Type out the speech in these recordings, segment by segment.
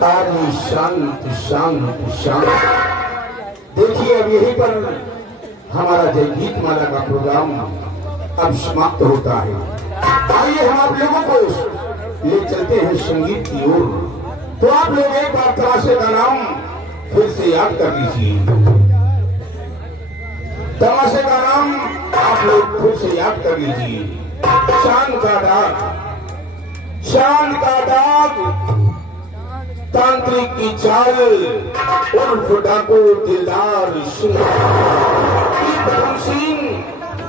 सारी शांत शांत शांत। देखिए अब यहीं पर हमारा जय गीत माला का प्रोग्राम अब समाप्त होता है। आइए हम आप लोगों को ले चलते हैं संगीत की ओर। तो आप लोग एक बार तमाशे का नाम फिर से याद कर लीजिए। तमाशे का नाम आप लोग फिर से याद कर लीजिए। चांद का दाग, चांद का दाग, तांत्रिक की चाल, उर्फ डाको दिलदार सिंह,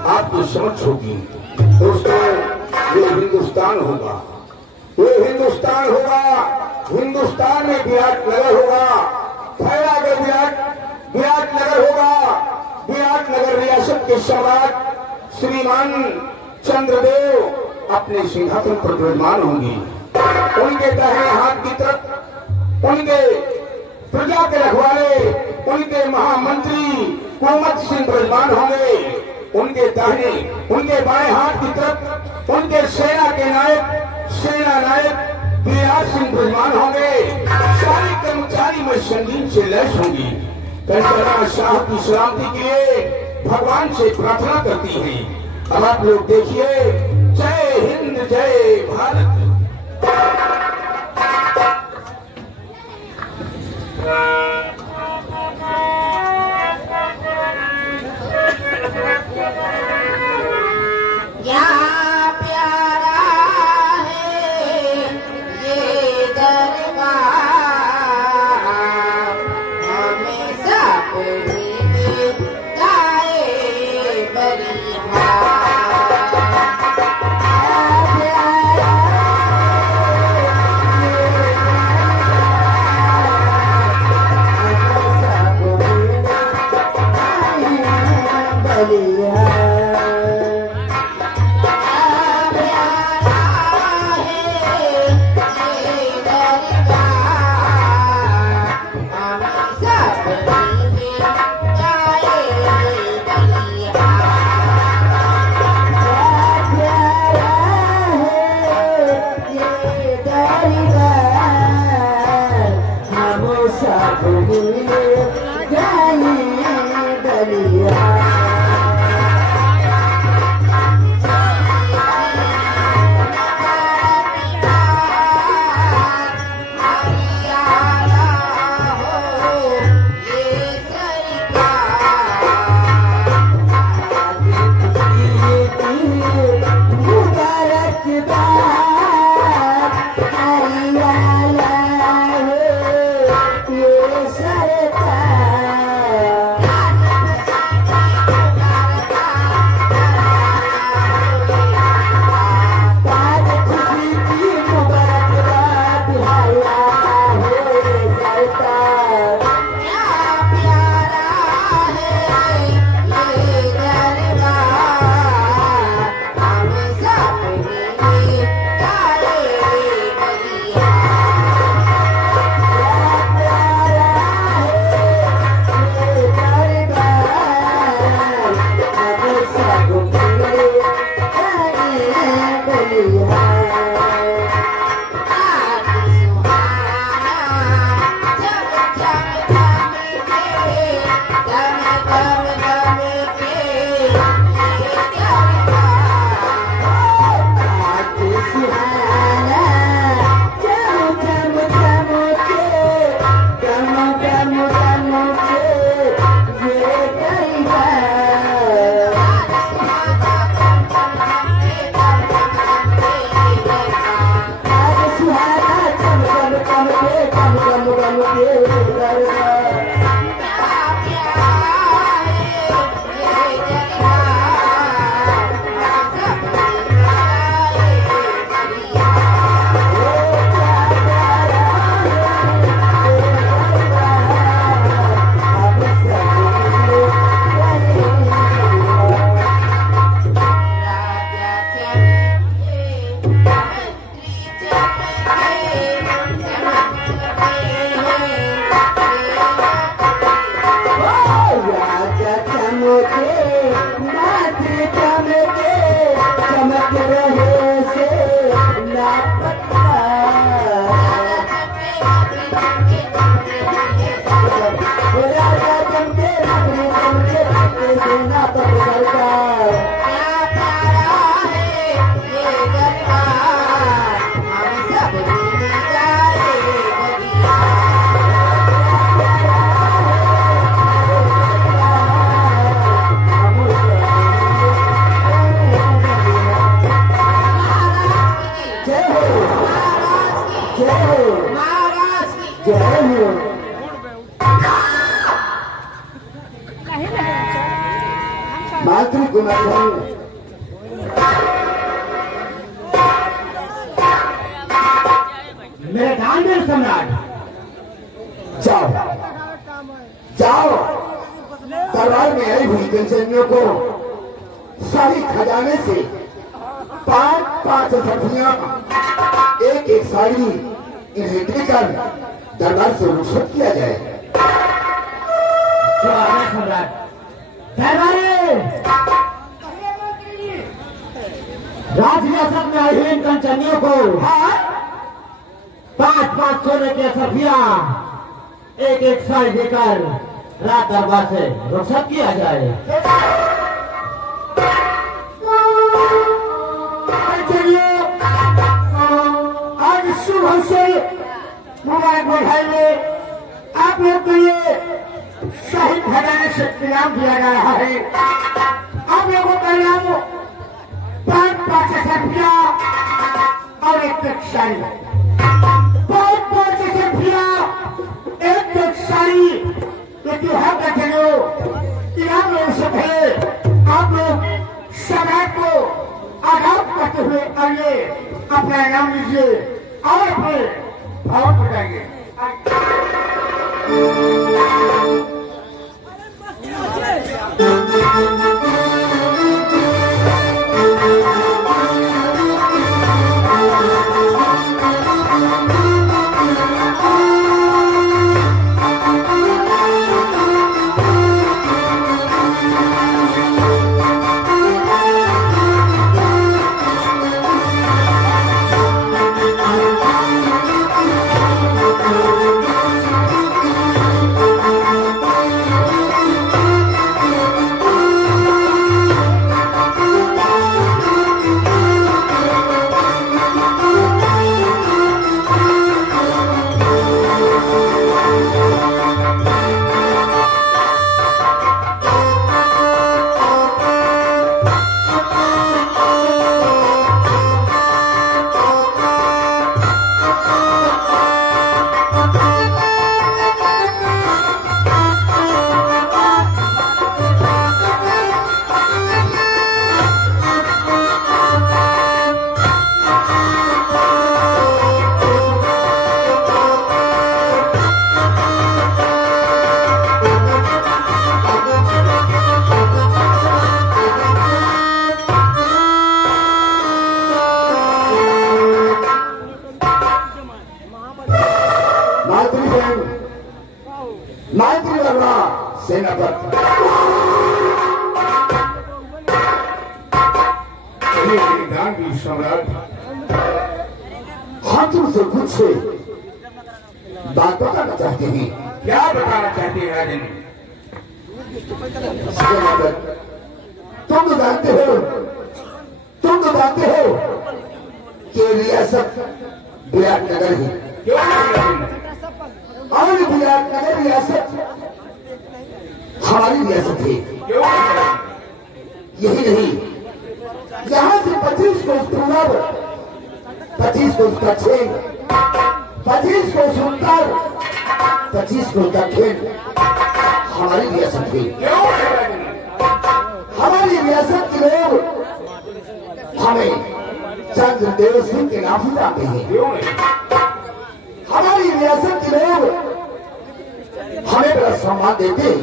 आपकी समझ होगी। दोस्तों ये हिंदुस्तान होगा, ये हिंदुस्तान होगा। हिंदुस्तान में विराट नगर होगा, फैलागर विराट नगर होगा। विराट नगर रियासत के सम्राट श्रीमान चंद्रदेव अपने सिंहासन पर विराजमान होंगे। उनके दाहिने हाथ की तरफ उनके प्रजा के रखवाले, उनके महामंत्री कुंवर सिंह विराजमान होंगे। उनके दाहिने, उनके बाएं हाथ की तरफ उनके सेना के नायक, सेना नायक वीराज सिंह विराजमान होंगे। सारे कर्मचारी में संगीत से लैस होंगी। कलकत्ता शाह की सलामती के लिए भगवान से प्रार्थना करती है। अब आप लोग देखिए, जय हिंद जय भारत। मेरे दानवीर सम्राट, जाओ जाओ, दरबार में आई हुई कंचनियों को सारी खजाने से 5-5 सब्जियां, एक एक साड़ी इन्हें देकर दरबार से रुखसत किया जाए। सम्राट राजरियासत में आई हुई कंचनियों को 5-5 सोने के सफिया, एक एक साड़ी देकर रात दरबार से रुखसत किया जाए। आज सुबह से मुबारक बधाई, आप लोग को ये शाही खजाने से इनाम दिया जा रहा है। आप लोगों का इनाम 5-5 सब्जियां और एक साड़ी, 5-5 सब्जियां, एक साड़ी, ये त्योहार का चलो इनाम लोग सब है। आप लोग समाज को आगाह करते हुए आइए, अपना इनाम लीजिए और अपने भाव बताइए। सेनापति दानवीर सम्राट, हम तुमसे कुछ बात बताना चाहते हैं। क्या बताना चाहते हैं राजन? तुम तो जानते हो कि रियासत विराटनगर है। और विराटनगर रियासत हमारी रियासत है। यही नहीं, यहाँ से 25 कोस पूरब, 25 कोस पश्चिम, 25 कोस उत्तर, 25 कोस दक्षिण हमारी रियासत है। हमारी रियासत के लोग हमें चंद्रदेव सिंह के नाम से जानते हैं। हमारी रियासत के लोग हमें बड़ा सम्मान देते हैं।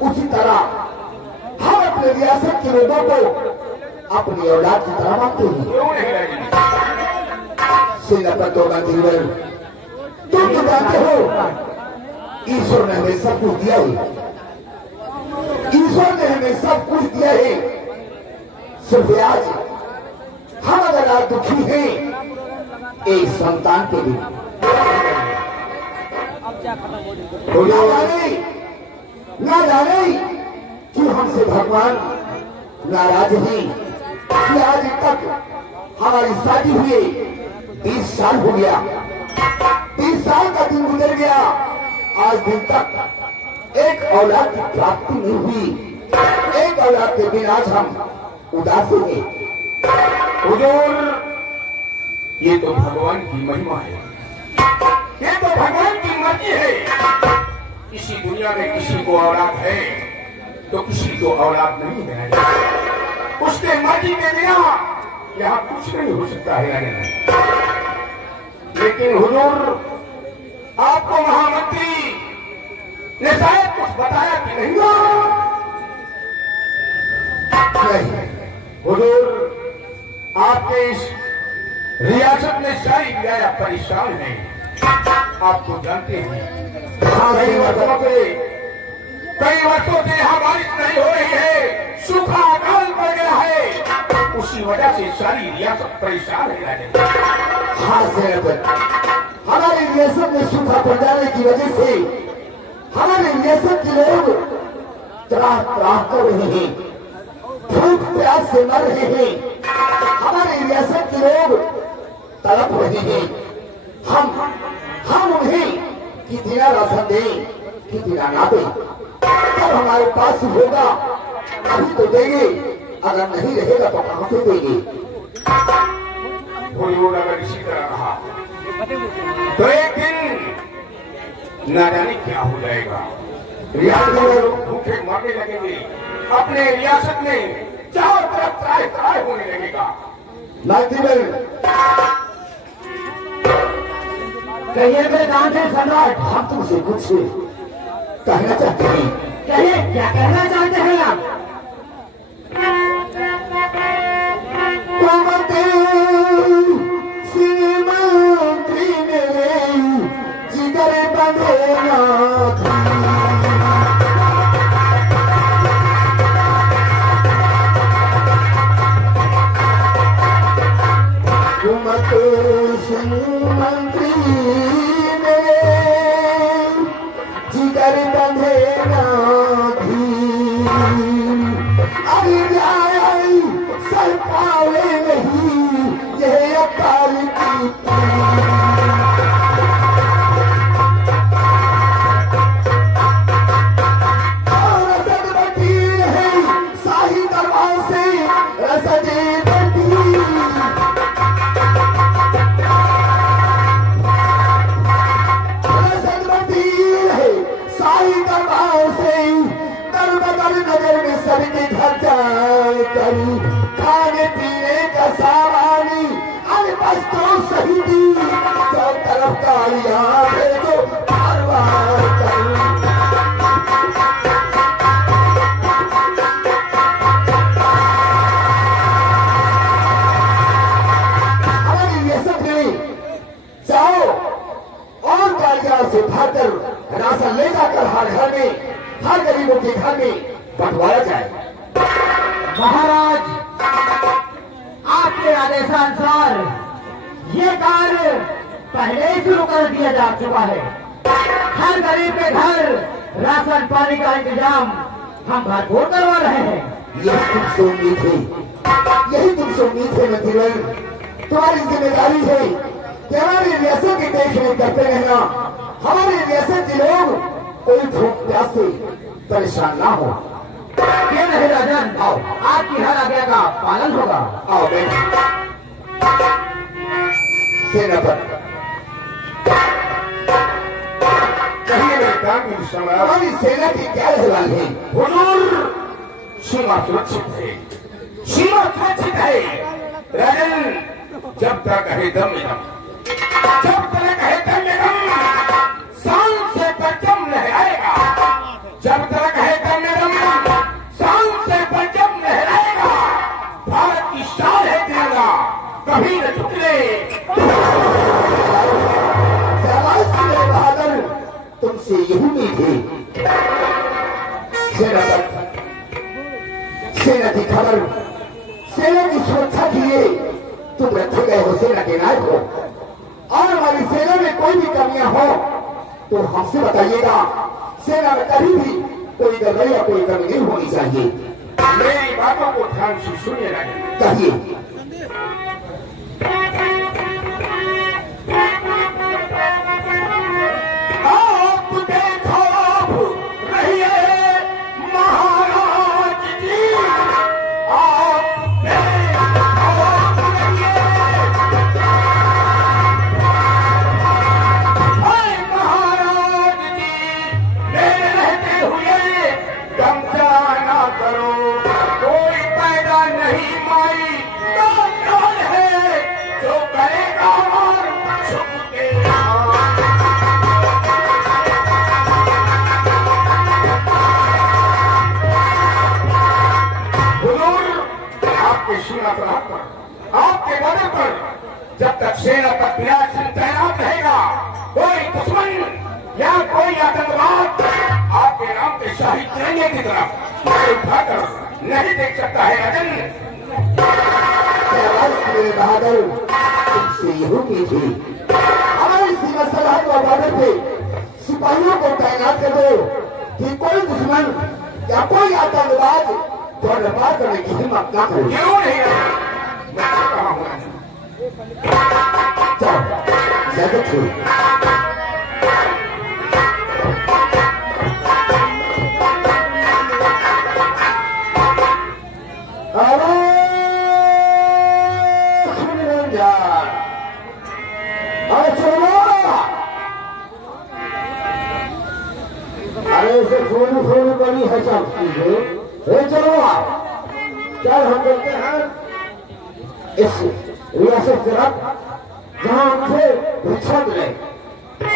उसी तरह हम अपने रियासत के लोगों को अपनी औलाद की तरह मानते हैं। सेनापति मंत्रीवर, तुम तो जानते हो ईश्वर ने हमें सब कुछ दिया है। ईश्वर ने हमें सब कुछ दिया है। सिर्फ आज हम अगर आज दुखी हैं एक संतान के लिए, तो ना जाने कि हमसे भगवान नाराज हैं कि आज तक हमारी शादी हुए 30 साल हो गया, 30 साल का दिन गुजर गया, आज दिन तक एक औलाद की प्राप्ति नहीं हुई। एक औलाद के बिना आज हम उदास हैं। हुजूर, ये तो भगवान की महिमा है, ये तो भगवान की मर्जी है। इसी दुनिया में किसी को औलाद है तो किसी को औलाद नहीं है। उसके मर्जी के बिना यहाँ कुछ नहीं हो सकता है। लेकिन हुजूर, आपको महामंत्री ने शायद कुछ बताया कि नहीं? हुजूर, आपके इस रियासत में सारी रियाया परेशान है, आप तो जानते हैं। कई वर्षों से यहाँ बारिश नहीं हो रही है, सूखा अकाल पड़ गया है, उसी वजह से सारी रियासत परेशान है। हाँ सेनापति, हमारी रियासत में सूखा पड़ जाने की वजह से हमारे रियासत के लोग त्राह त्राह कर रहे हैं, भूख प्यास से मर रहे हैं। हमारे रियासत के लोग तड़प रहे हैं। हम उन्हें कितना राशन दें, कितना ना दें? जब हमारे पास होगा अभी तो देंगे, अगर नहीं रहेगा तो कहां से देंगे? अगर इसी तरह रहा तो एक दिन ना जाने क्या हो जाएगा। रियासत में लोग भूखे मरने लगेंगे, अपने रियासत में चारों तरफ त्राह त्राह होने लगेगा। कहिए बेदान से सम्राट, हम तुमसे कुछ कहना चाहते हैं। कहिए, क्या कहना चाहते हैं आप? श्रीमंत्री मेरे जिगर बंधेगा, मंत्री जिगर बंधेगा अरे सर पावे नहीं ये अकाल की। रसद बटी है शाही दरबार से, रसद नगर में सबके घर जाए करी, खाने पीने का सामानी अरे बस तो सही दी, जो तरफ गाड़ियां है तो कारवां करी। हमारी रियासत में जाओ और गाड़ियां से भागकर राशन ले जाकर हर घर में, हर गरीबों के घर में बंटवाया जाए। महाराज, आपके आदेशानुसार ये कार्य पहले ही शुरू कर दिया जा चुका है। हर गरीब के घर राशन पानी का इंतजाम हम भरपूर करवा रहे हैं। यही तुमसे उम्मीद है, यही तुमसे उम्मीद है मंत्रीवर। तुम्हारी जिम्मेदारी है कि हमारी रियासत की देखरेख करते रहना, हमारी रियासत के लोग कोई भूख प्यास से परेशान ना हो। ये नहीं राजन, आओ, आपकी हर आज्ञा का पालन होगा। आओ बेटा। सेनापति, कहिए मेरे काम में हमारी सेना की क्या रहवाल है? हुजूर, सीमा सुरक्षित है, सीमा सुरक्षित है। राजन, जब तक है दम में दम, जब तक है दम में दम, शान से परचम लहराएगा। जब तक है दम में दम, शान से परचम लहराएगा। भारत की शान है तिरंगा, कभी न झुकले। बहादुर, तुमसे यही उम्मीद है। सेना की खबर, सेना की सुरक्षा के लिए तुम रखे गए हो, सेना के नायक हो। और हमारी सेना में कोई भी कमियां हो तो हमसे बताइएगा, सेना में कभी भी कोई गड़बड़ी या कोई कमी नहीं होनी चाहिए। मेरी बातों को ध्यान से सुनिएगा। कहिए। आप देखो रहिए महाराज जी, आप देखो रहिए महाराज जी, मेरे रहते हुए दम ना करो, कोई पैदा नहीं माई तो है जो करेगा और छुप के आपके सीमा पर आपके बदल पर जब तक सेना पर तैनात रहेगा, कोई दुश्मन या कोई आतंकवाद आपके नाम के शाही तिरंगे की तरफ उठाकर नहीं देख सकता है। राजन मेरे बहादुर तुमसे यही की थी, हमारी सीमा सरहद और बॉर्डर पे सिपाहियों को तैनात कर दो कि कोई दुश्मन या कोई आतंकवाद बॉर्डर पार करने की हिम्मत ना करो। क्यों नहीं मैं कहा हूं जगत हुई। अरे इसे फोन बड़ी है सब चीजें। चलो चल हम बोलते हैं इस रियासत की तरफ जहाँ मुझे भिक्षा मिले।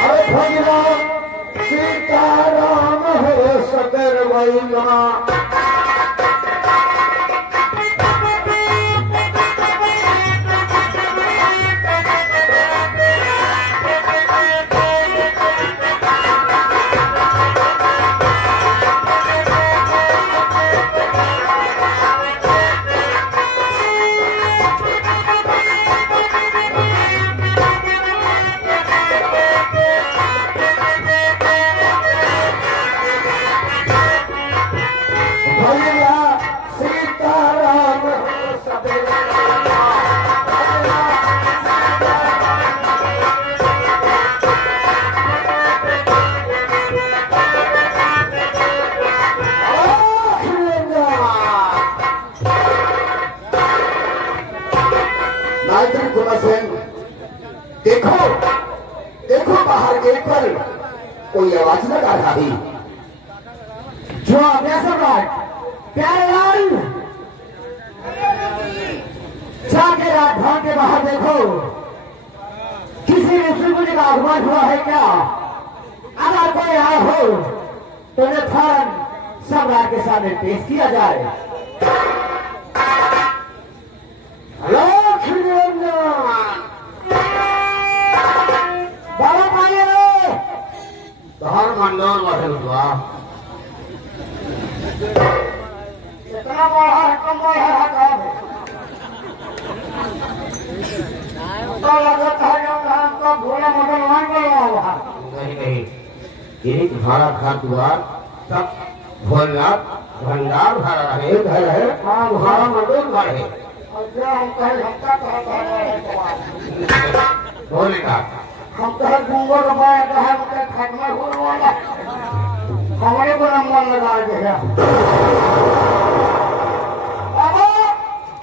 अरे भैया सीताराम हो सदर वैया, देखो देखो बाहर गेट पर कोई आवाज न आ रही। जो प्यारे लाल जाके राजभवन के बाहर देखो, किसी ऋषि का आगमन हुआ है क्या? अगर कोई आया हो तो उन्हें फौरन सम्राट के सामने पेश किया जाए। बाबा पाइए मंडल हुआ इतना बड़ा है, कम बड़ा है तो लगता है हमको भोला मुसलमान बोला हुआ। नहीं यही तुम्हारा घर द्वार सब भोलनाथ भंडार भरा रहे घर है। हाँ तुम्हारा मंडल घर है। भोलेनाथ हम कहे गुंगो रमाया कहे मुझे खत्म हो वाला हमारे को मन लगा देगा।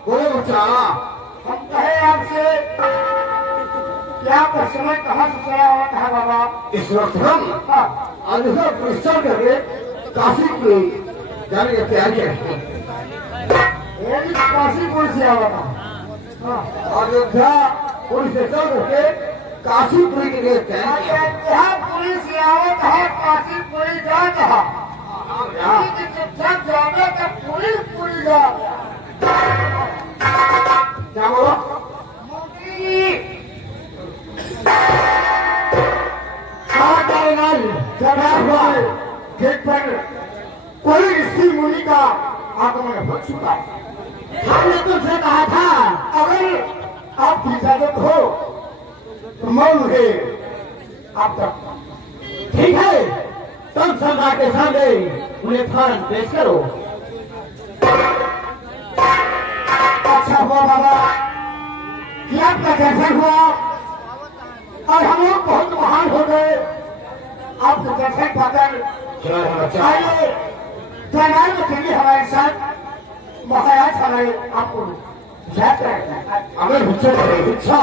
बोले बच्चा हम कहे आपसे क्या समय कहाँ से चला हुआ है बाबा? इस वक्त हम अयोध्या परिश्रम करके काशी को जाने का तैयार किया। काशीपुर से आवा था। अयोध्या पुलिस से चल करके काशीपुरी के लिए तैयार किया। पुलिस आवत है, काशीपुरी जात है। जब जाने का पुलिस पुलिस क्या बोलो? गेट पर कोई ऋषि मुनि का आगमन हो चुका है। हमने तुमसे कहा था अगर आप इजाजत हो तो मैं उन्हें आप तक ठीक सम्राट के सामने उन्हें फौरन पेश करो। अच्छा हुआ बाबा कि आपका दर्शन हुआ और हम लोग बहुत महान हो गए। आपको दर्शन पाकर आइए जयमाल में चलिए हमारे साथ। महाराज हमारे आपको याद करेंगे। अगर इच्छा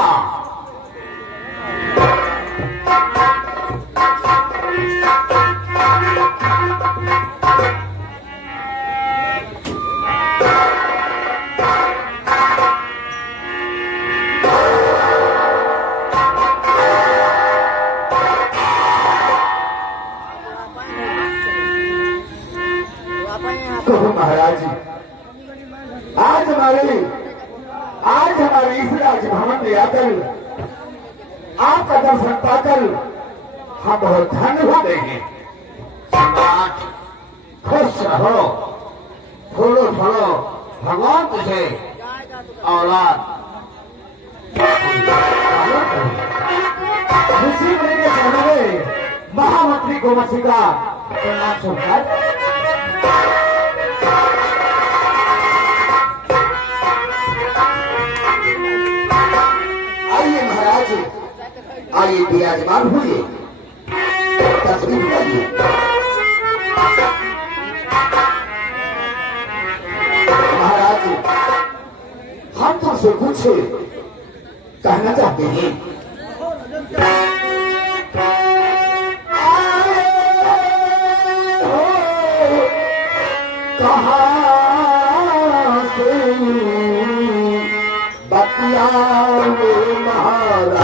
महाराज जी, आज हमारे इस राजभवन में आकर आपका दर्शन पाकर हम बहुत धन्य हो गए हैं। सम्राट खुश रहो, फूलो फलो, भगवान तुझे औलाद ऋषि मुनि के सामने महामंत्री गोमती का प्रणाम सुनकर आइए विराजमान हुए, तस्वीर लाइए। महाराज हम तुमसे कुछ कहना चाहते हैं। कहाँ से बतियाओ महाराज,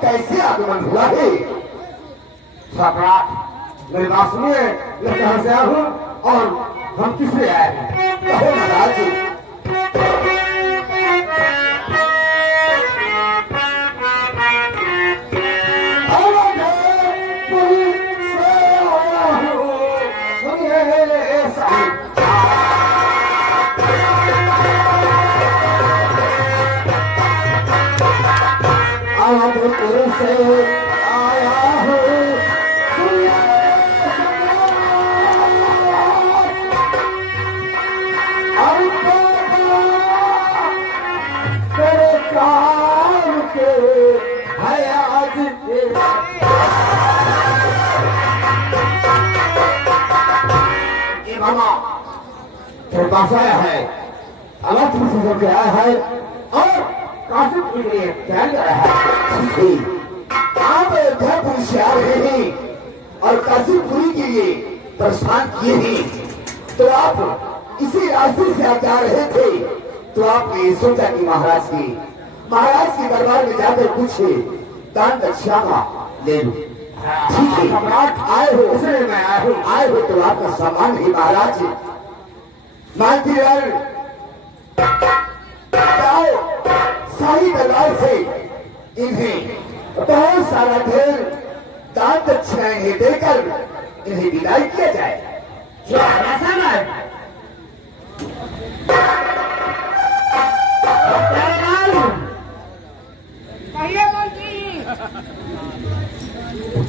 कैसे आगमन हुआ है? सम्राट मेरे पास में मैं कहां से आया हूं और हम किससे आए हैं? कहो महाराज। से आया हूँ तेरे काम के है आज ये मामा तेरे पास आया है, अलग से आया है और काफी के लिए क्या कर रहा है? आप अयोध्यापुरी से आ रहे हैं और काशीपुरी के लिए प्रस्थान किए हैं, तो आप इसी रास्ते से आप जा रहे थे, तो आपने सोचा कि महाराज के दरबार में जाकर कुछ दान दक्षिणा ले लो। ठीक है सम्राट, आए हो इसलिए मैं आए हो तो आपका सम्मान है महाराज। मानतीलाल शाही दरबार से इन्हें बहुत सारा धन दान दक्षिणाएं देकर इन्हें विदाई किया जाए।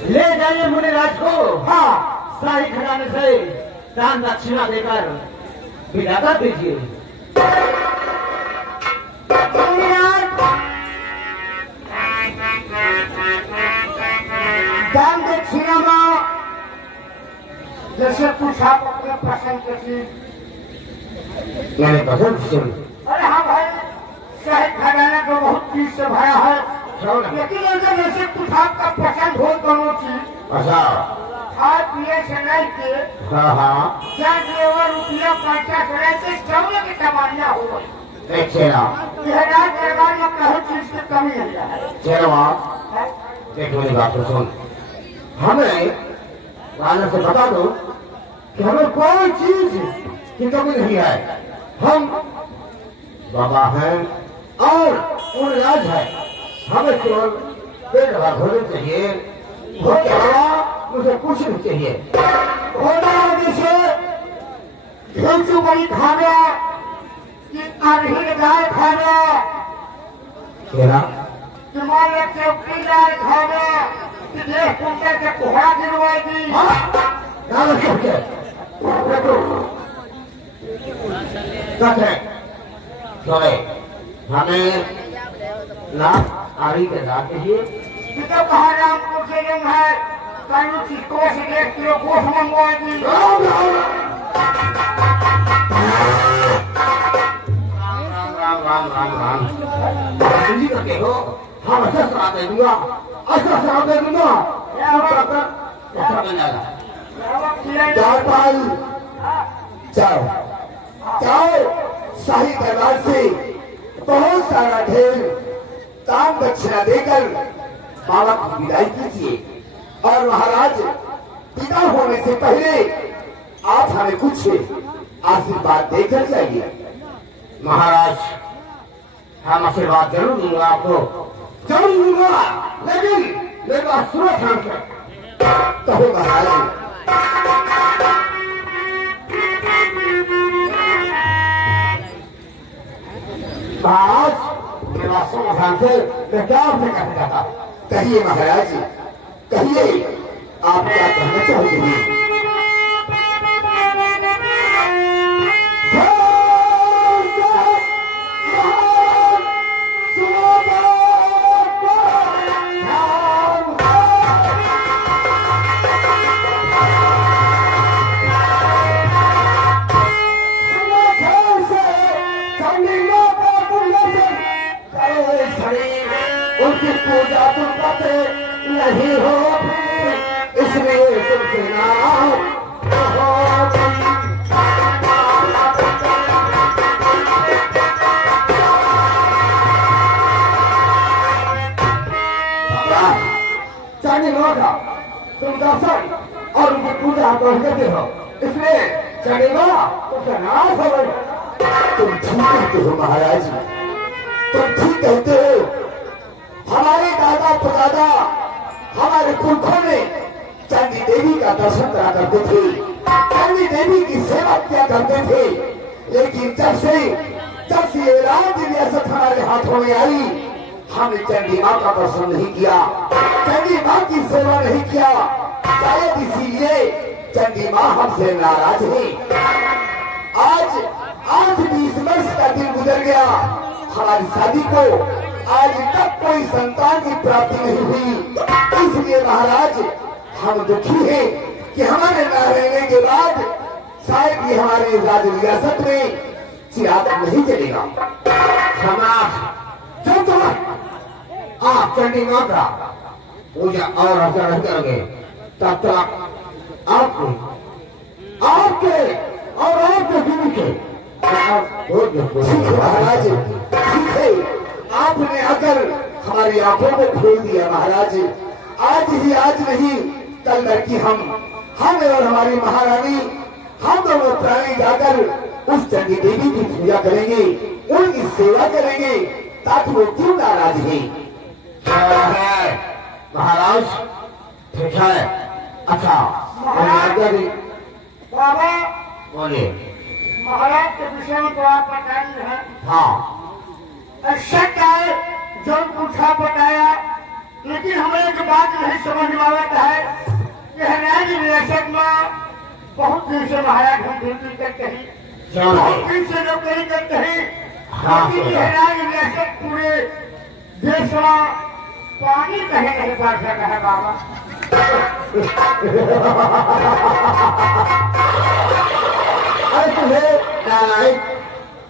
ले जाइए मुनिराज को, हाँ शाही खजाने से दान दक्षिणा देकर विदा कर दीजिए। दान दक्षिणा में जैसे कुछ आप अपने पसंद की मैंने पसंद सुन। अरे हाँ भाई चीज से भरा है, लेकिन अगर जैसे कुछ आपका पसंद हो दोनों चीज अच्छा खाए पिए से नहीं के हाँ क्या जेवर रुपया पैसा करे से चौने की तमन्ना हो गई। एक चेहरा चेहरा दरबार में कहीं चीज की कमी नहीं है। चेहरा देख मेरी बात को सुन, हमें राजा से बता दो कि हमें कोई चीज की कमी नहीं है। हम बाबा हैं और उन राज है, हमें केवल पेट भर भोजन चाहिए, उसके अलावा मुझे कुछ नहीं चाहिए। से भेजू बड़ी खाना कि अरही दाल खाना चेहरा कि मान लो चौकी दाल खाना कि देश कुंटे से कोहरा गिरवाएगी। राजा सबके चले हमें ना आरी के दांत चाहिए। कि तो कहा रामपुर से जंग है कानू चिको से 1 किलो गोश्त मंगवाएगी। राम जी करके हो, हम अच्छा शराब दे दूंगा, अच्छा शराब दे दूंगा। चार पाल जाओ शाही दरबार से बहुत सारा ढेर काम दक्षिणा देकर बाबा की विदाई कीजिए और महाराज पिता होने से पहले आप हमें कुछ आशीर्वाद देकर जाइए। महाराज हम आशीर्वाद जरूर दूंगा आपको, जरूर दूंगा, लेकिन मेरे पास सुरक्षा कहो महाराज। महाराज मेरा समाधान से मैं क्या आपसे कहना चाहता, कहिए महाराज कहिए आप क्या कहना चाहते हैं। उनकी पूजा तुम करते नहीं हो, इसलिए तुमसे नाराज चांदी होगा तुम दर्शन और उनकी पूजा करते हो, इसलिए चलेगा तुमसे नाराज हो गए। तुम ठीक कहते हो महाराज, तुम ठीक कहते हो। हमारे दादा परदादा हमारे पुरखों ने चंडी देवी का दर्शन करा करते थे, चंडी देवी की सेवा किया करते थे, लेकिन जब से ये राज्य रियासत हमारे हाथों में आई, हमने चंडी माँ का दर्शन नहीं किया, चंडी माँ की सेवा नहीं किया। शायद इसीलिए चंडी माँ हमसे नाराज है। आज 20 वर्ष का दिन गुजर गया, हमारी शादी को आज तक कोई संतान की प्राप्ति नहीं हुई। इसलिए महाराज हम दुखी हैं कि हमारे न रहने के बाद शायद ये हमारे राज रियासत में चिराग नहीं चलेगा। जब तक आप चंडी माँ का पूजा और अर्चना नहीं करोगे, तब तक आपके और आपके बीवी के महाराज ठीक है। आपने अगर हमारी आंखों को खोल दिया महाराज, आज नहीं कल लड़की हम और हमारी महारानी हम दोनों प्राणी जाकर उस चंडी देवी की पूजा करेंगे, उनकी सेवा करेंगे, ताकि वो क्यों नाराज है। महाराज ठीक है। अच्छा बाबा बोलिए। महाराज के विषय में तो आप बताइए है। हाँ सत्य है जो पूछा बताया, लेकिन हमें एक बात नहीं समझ में आता है कि हरियाणा रियासत में बहुत दिन से महाराज हम ड्यूटी करते हैं, बहुत दिन से नौकरी करते हैं, लेकिन हरियाणा रियासत पूरे देश में पानी कहीं नहीं पड़ सका है। बाबा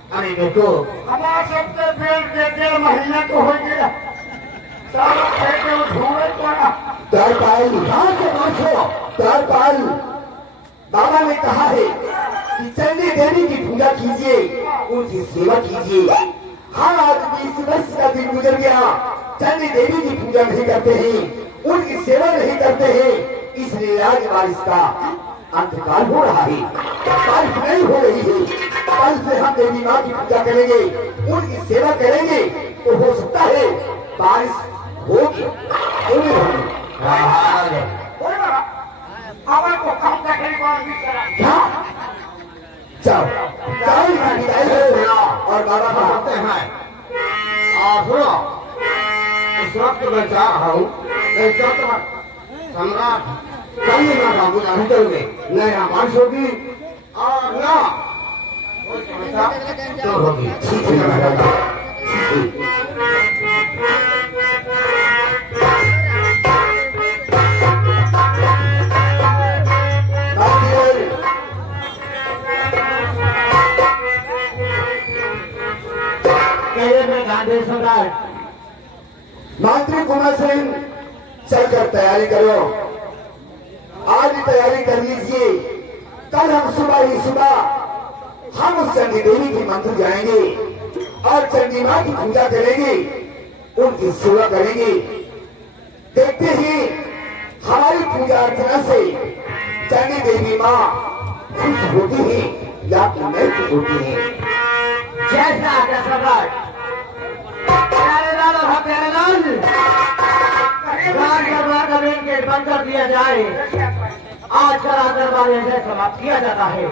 अरे देखो हमारे सबके पेट के 1.5 महीने तो हो गया, सारा पेट उठोए पड़ा। दरबार बाबा ने कहा है कि चंडी देवी की पूजा कीजिए, उनकी सेवा कीजिए। हम आज 20 वर्ष का दिन गुजर गया, चंडी देवी की पूजा नहीं करते हैं, उनकी सेवा नहीं करते हैं, इसलिए आज बारिश का अंतकाल हो रहा है, बारिश नहीं हो रही है। कल से हम देवी माँ की पूजा करेंगे, उनकी सेवा करेंगे, तो हो सकता है बारिश होगी। हवा को कम करने को भी चला। जाओ जाओ, विदाई हो और बाबा का होते हैं। और सुनो, इस वक्त मैं जा रहा हूँ सम्राट कभी ना बाबू ना करोगे, न यहाँ बारिश होगी और न कोई समस्या दूर होगी। ठीक है महाराजा, गांधी सम्राट मंत्री कुमार सिंह चलकर तैयारी करो, आज ही तैयारी कर लीजिए। कल हम सुबह ही सुबह हम उस चंडी देवी के मंदिर जाएंगे और चंडी माँ की पूजा करेंगे, उनकी सेवा करेंगे। देखते ही हमारी पूजा अर्चना से चंडी देवी माँ खुश होती है या कि नहीं खुश होती है। जैसा आज्ञा सम्राट। प्यारे लाल और हाँ प्यारे लाल, दरबार का मेन गेट बंद कर दिया जाए। आज का रात दरबार ऐसे समाप्त किया जाता है।